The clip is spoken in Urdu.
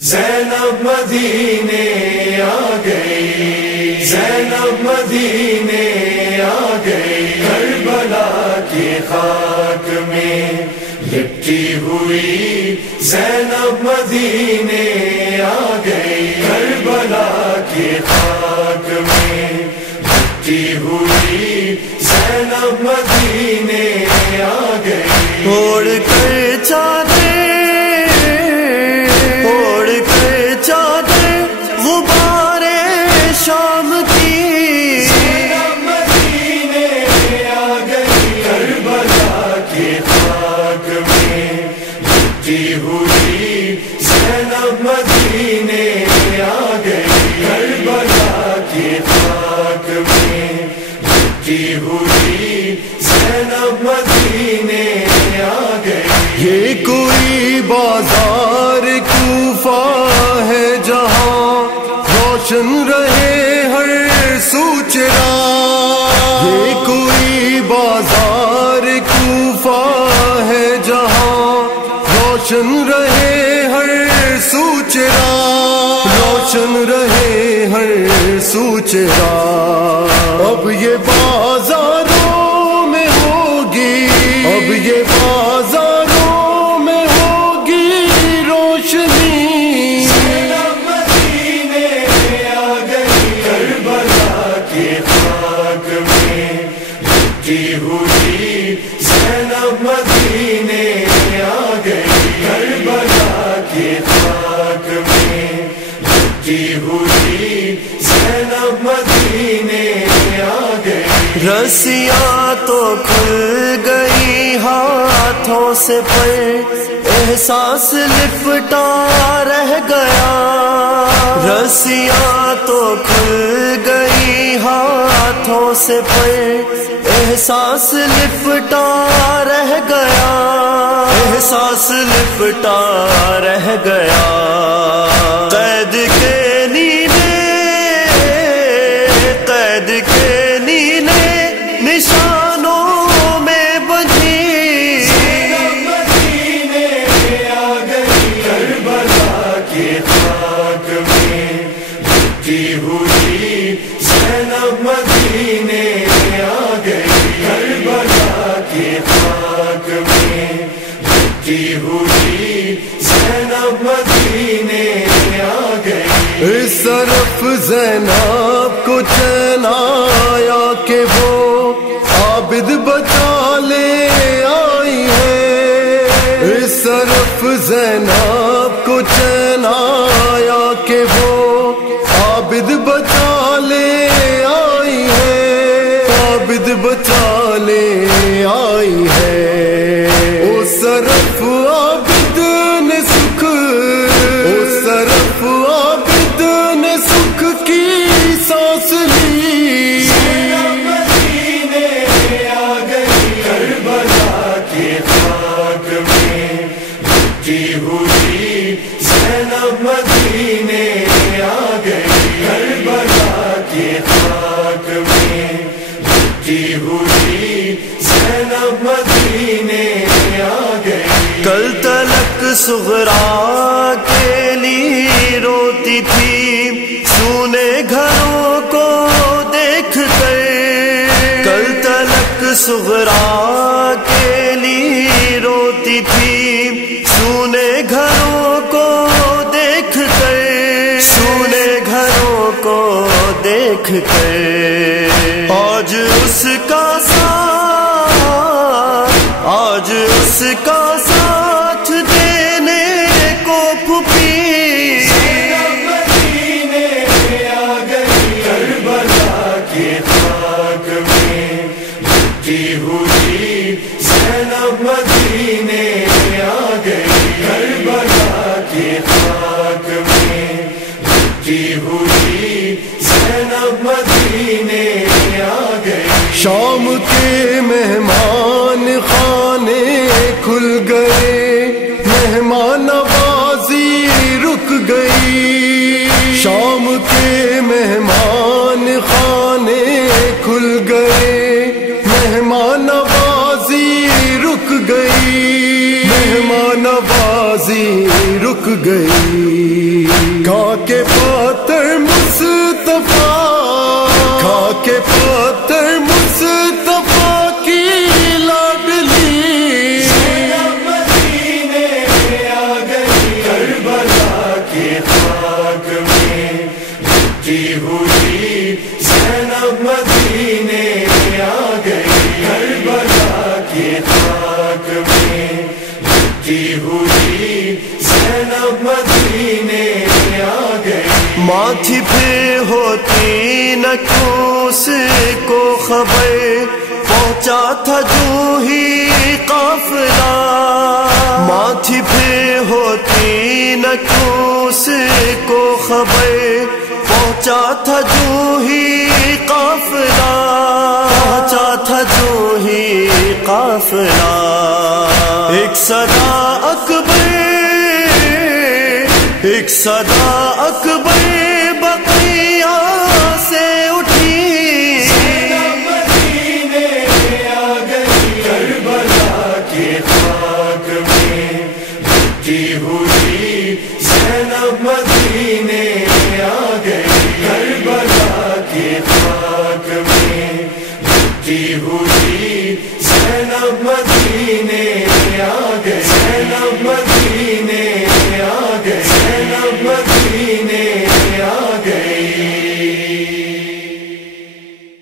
زینب مدینے آ گئی، زینب مدینے آ گئی، کربلا کی خاک میں لپٹی ہوئی زینب مدینے آ گئی، کربلا کی خاک میں لپٹی ہوئی زینب مدینے آ گئی، اوڑھ کر چادر شام کی زینب مدینے آ گئی، کربلا کی خاک میں لپٹی ہوئی زینب مدینے آ گئی، کربلا کی خاک میں لپٹی ہوئی زینب مدینے آ گئی۔ یہ کوئی بازار کوفہ ہے جہاں روشن رہے ہر سو چراغ، یہ کوئی بازار کوفہ ہے جہاں روشن رہے ہر سو چراغ، روشن رہے ہر سو چراغ۔ اب یہ بازاروں میں ہوگی، اب یہ بازاروں میں ہوگی روشنی، زینب مدینے آ گئی، کربلا کی خاک میں لپٹی ہوئی زینب مدینے آ گئی، کربلا کی خاک میں لپٹی ہوئی زینب مدینے آ گئی۔ رسیاں تو کھل گئی ہاتھوں سے پر احساس لپٹا رہ گیا، رسیاں تو کھل گئی ہاتھوں سے پر احساس لپٹا رہ گیا، احساس لپٹا رہ گیا۔ قید کے نیلے، قید کے نیلے نشانوں میں بجھی، زینب مدینے آ گئی، کربلا کی خاک میں لپٹی ہوئی زینب مدینے آ گئی، کربلا کی خاک میں لپٹی ہوئی زینب مدینے آ گئی۔ اس طرف زینب کو چین آیا کہ وہ عابد بچا لے آئی ہے، اس طرف زینب کو چین آیا کہ وہ عابد بچا لے آئی ہے، عابد بچا لے آئی ہے۔ اس طرف عابد نے سکھ، اس طرف عابد نے سکھ کی سانس لی، زینب مدینے آ گئی، کربلا کی خاک میں لپٹی ہوئی زینب مدینے آ گئی، کربلا کی خاک میں لپٹی ہوئی زینب مدینے آ گئی۔ کل تلک صغرا کے لیے روتی تھی سونے گھروں کو دیکھ کر، کل تلک صغرا کے لیے روتی تھی سونے گھروں کو دیکھ کر، سونے گھروں کو دیکھ کر۔ آج اس کا ساتھ، آج اس کا ساتھ دینے کو پھوپھی، زینب مدینے آ گئی، کربلا کی خاک میں لپٹی ہوئی زینب مدینے آ گئی، کربلا کی خاک میں لپٹی ہوئی زینب مدینے آ گئی۔ شام کے مہمان خانے کھل گئے، مہمان نوازی رک گئی، شام کے مہمان خانے کھل گئے، مہمان نوازی رک گئی، مہمان نوازی رک گئی۔ کے پاتر مصطفیٰ، کھا کے پاتر مصطفیٰ کی لاڈلی، زینب مدینے آ گئی، کربلا کی خاک میں لٹی ہوئی زینب مدینے آ گئی، کربلا کی خاک میں لٹی ہوئی زینب مدینے آ گئی۔ ماں تھی پھر ہوتی نہ کیوں اس کو خبر، پہنچا تھا جو ہی قافلہ، ماں تھی پھر ہوتی نہ کیوں اس کو خبر، پہنچا تھا جو ہی قافلہ، پہنچا تھا جو ہی قافلہ۔ ایک صدا اکبر، ایک صدا اکبر بقیہ سے اٹھی، زینب مدینے آ گئی، کربلا کی خاک میں لٹی ہوئی زینب مدینے آ گئی، کربلا کی خاک میں لٹی ہوئی